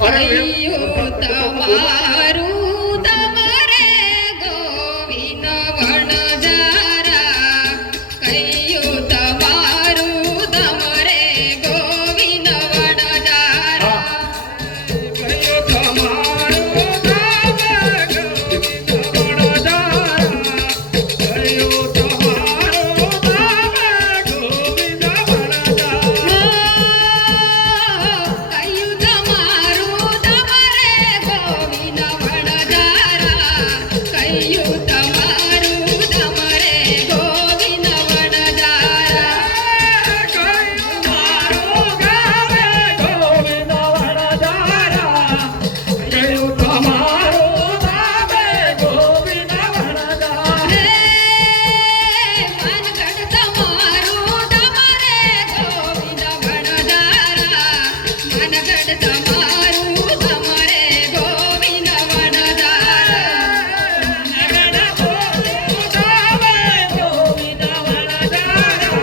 કયું તમારું તમારે ગોવિંદ વણજારા કયું તમારું તમારે ગોવિંદ વણજારા કયું તમારું તમે ગોવિંદ વણજારા કયું તમારું તમે ગોવિંદ વણજારા કયું તમારું તમારે ગોવિંદ વણજારા કયું તમારું તમારે ગોવિંદ વણજારા કયું મારું ગાવે ગોવિંદ વણજારા કયું તમારું ગાવે ગોવિંદ વણજારા મનગઢ તમારું તમારે ગોવિંદ વણજારા મનગઢ તમારું તમારે ગોવિંદ વણજારા મનગઢ બોલું ગાવે ગોવિંદ વણજારા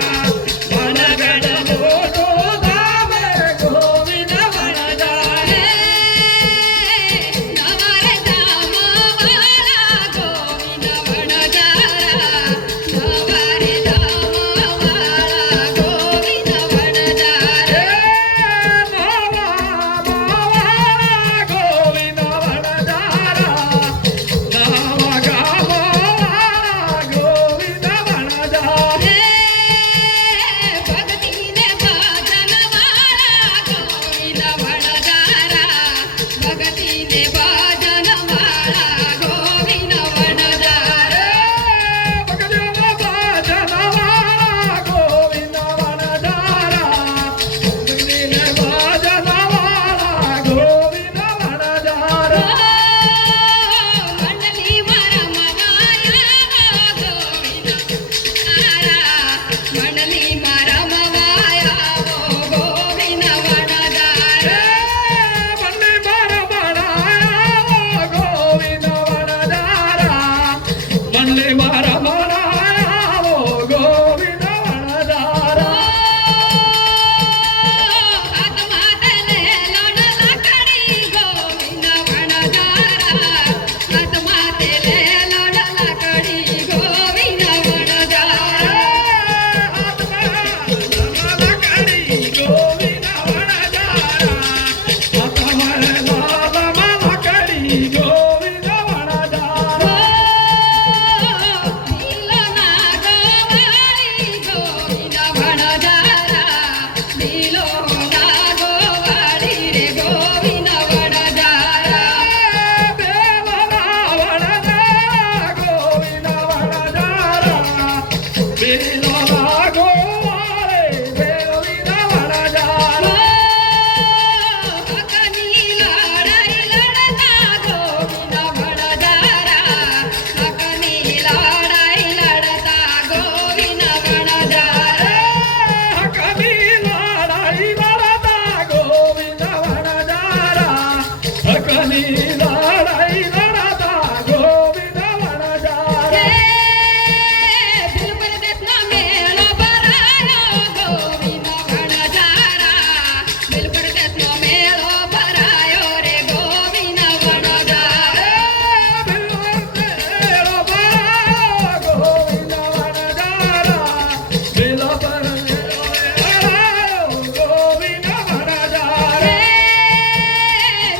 મનગઢ બોલું ગાવે ગોવિંદ વણજારા નવરે ધામવાળા ગોવિંદ વણજારા નવરે ધામવાળા ગોવિંદ વણજારા ગોવિંદ વણજારા નવા ગામવાળા ગોવિંદ વણજારા ભક્તિને ભજનવાળા ગોવિંદ વણજારા ભક્તિને ભજનવાળા ગોવિંદ વણજારા ભક્તિને ભજનવાળા ગોવિંદ વણજારા ભક્તિને ભજનવાળા ગોવિંદ વણજારા મંડલી મારા મવાયા ગોવિંદ વણજારા મંડલી મારા મવાયા ગોવિંદ વણજારા મંડલી મારા મવાયા ગોવિંદ વણજારા મંડલી મારા મવાયા ગોવિંદ વણજારા આત્મા તને લણ લાકડી ગોવિંદ વણજારા આત્મા તને લણ લાકડી ગોવિંદ વણજારા આત્મા લણ લાકડી ગોવિંદ વણજારા આત્મા લણ લાકડી ગોવિંદ વણજારા દિલોના ગોવાળી ગોવિંદ વણજારા દિલોના ગોવાળી રે ગોવિંદ વણજારા બેલોના વણજારા ગોવિંદ વણજારા બેલોના ગોવાળે ગોવિંદ વણજારા હકની લડાઈ લડતા ગોવિંદ વણજારા હકની લડાઈ લડતા ગોવિંદ વણજારા હકની લડાઈ લડતા ગોવિંદ વણજારા હકની લડાઈ લડતા ગોવિંદ વણજારા ભીલ પરદેશનો મેળો ભરાયો ગોવિંદ વણજારા ભીલ પરદેશનો મેળો ભરાયો રે ગોવિંદ વણજારા ભીલ મેળો ભરાયો ગોવિંદ વણજારા ભીલ પર મેળો ભરાયો ગોવિંદ વણજારા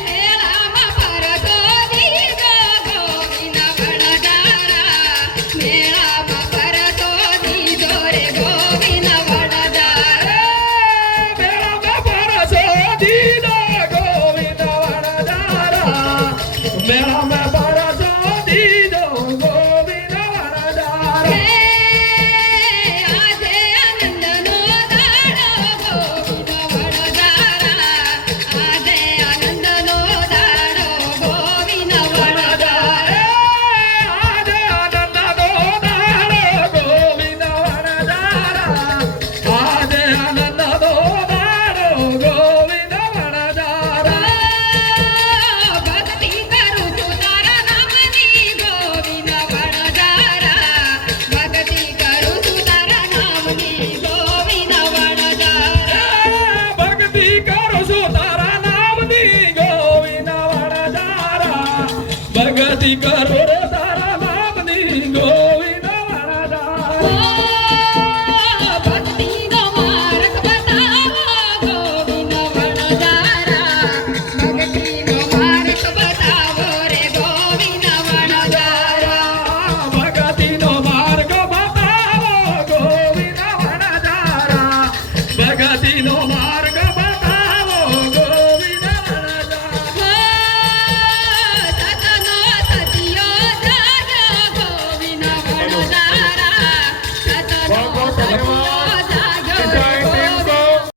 મેળામાં ગરોડા